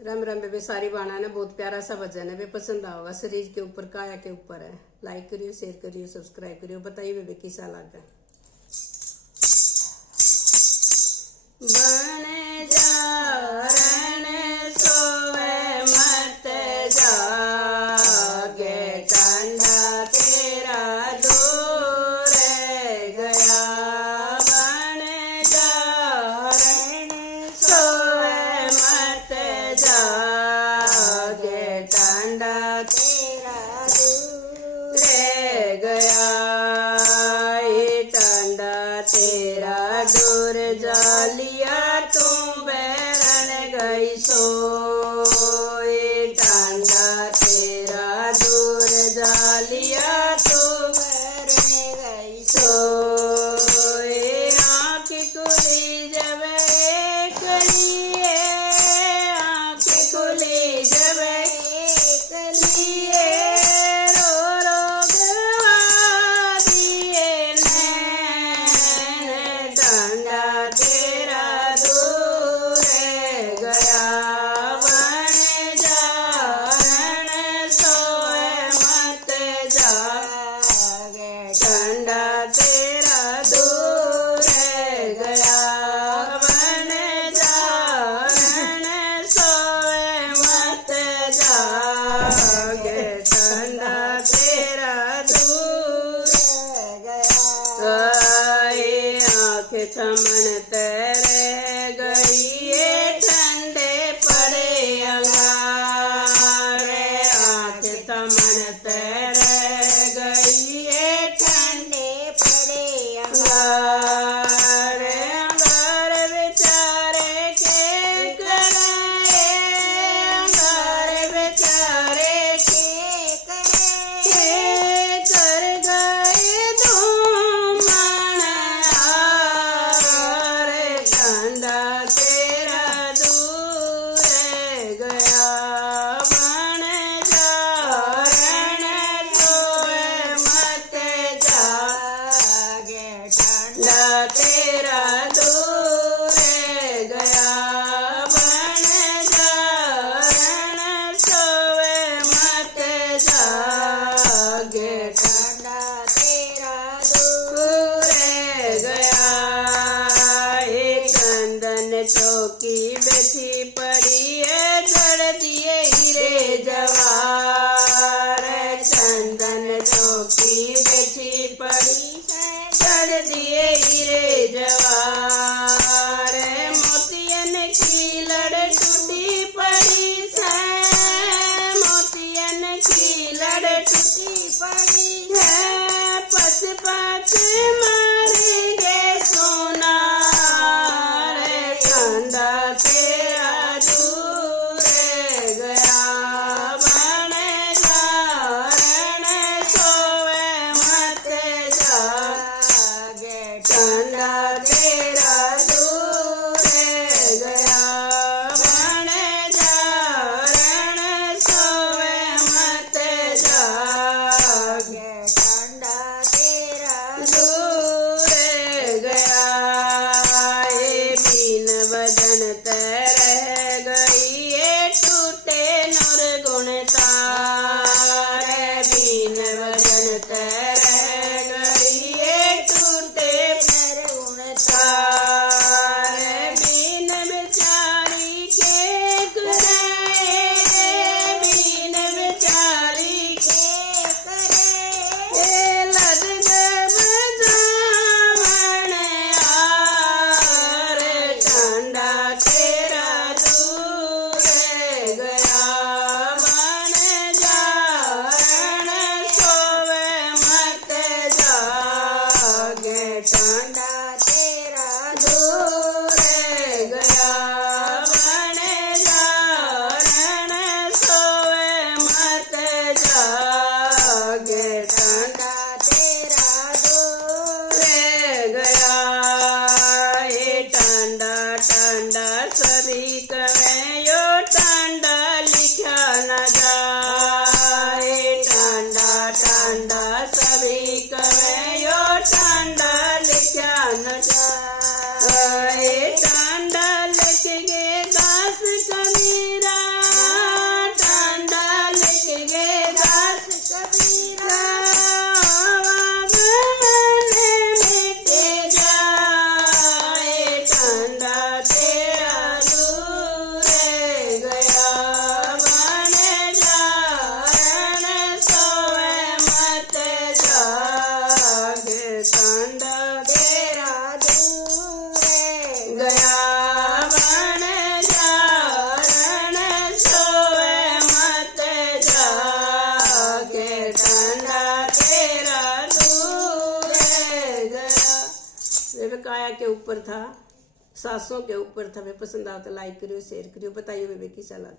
रम रम बेबे सारी बाणा ने बहुत प्यारा सा भजन है, वे पसंद आओगा। शरीर के ऊपर काया के ऊपर है। लाइक करियो, शेयर करियो, सब्सक्राइब करियो। बताइए बेबे कैसा लगा। बन जारण सोए मत जागे, ठंडा तेरा दूर गया। बन जारण सोए मत जागे, ठंडा तेरा दूर गया। ठंडा तेरा दूर जालिया तू बैरन गई सोए। ठंडा तेरा दूर जालिया तू बैरन गई सोए। आँख खुली जब एक लिए, आँख खुली जब एक लिए, रो रो गवा दिए नैन। ठंडा तेरा दूर गया। बन जारण सोए मत जागे, ठंडा तेरा दूर गया। बन जारण सोए मत जागे, ठंडा तेरा दूर गया। आँख थमन तेरे गई, ठंडे पड़े अंगारे। आँख थमन तेरे गई, ठंडे पड़े अंगारे। अंगार बेचारे के करे, अंगार बेचारे के करे, कर गए धूमन हारे। ठंडा तेरा दूर गया। बन जारण सोए मत जागे, ठंडा तेरा दूर गया। बन जारण सोए मत जागे, ठंडा तेरा दूर गया। चंदन चौकी बैठी पड़ी है, जड़ दिए हीरे जवार। चंदन चौकी बैठी पड़ी है, जड़ दिए हीरे जवार। मोतियन की लड़ टूटी पड़ी है, मोतियन की लड़ टूटी पड़ी है। पच पच मारेंगे सोना, ठंडा तेरा दूर गया। बन जारण सोए मत जागे, ठंडा तेरा दूर गया। बन जारण सोए मत जागे, ठंडा तेरा दूर गया। बीन बजन ते रह गई, काया के ऊपर था, सासों के ऊपर था। वे पसंद आओ तो लाइक करियो, शेयर करियो, बताइए वे कैसा लगा।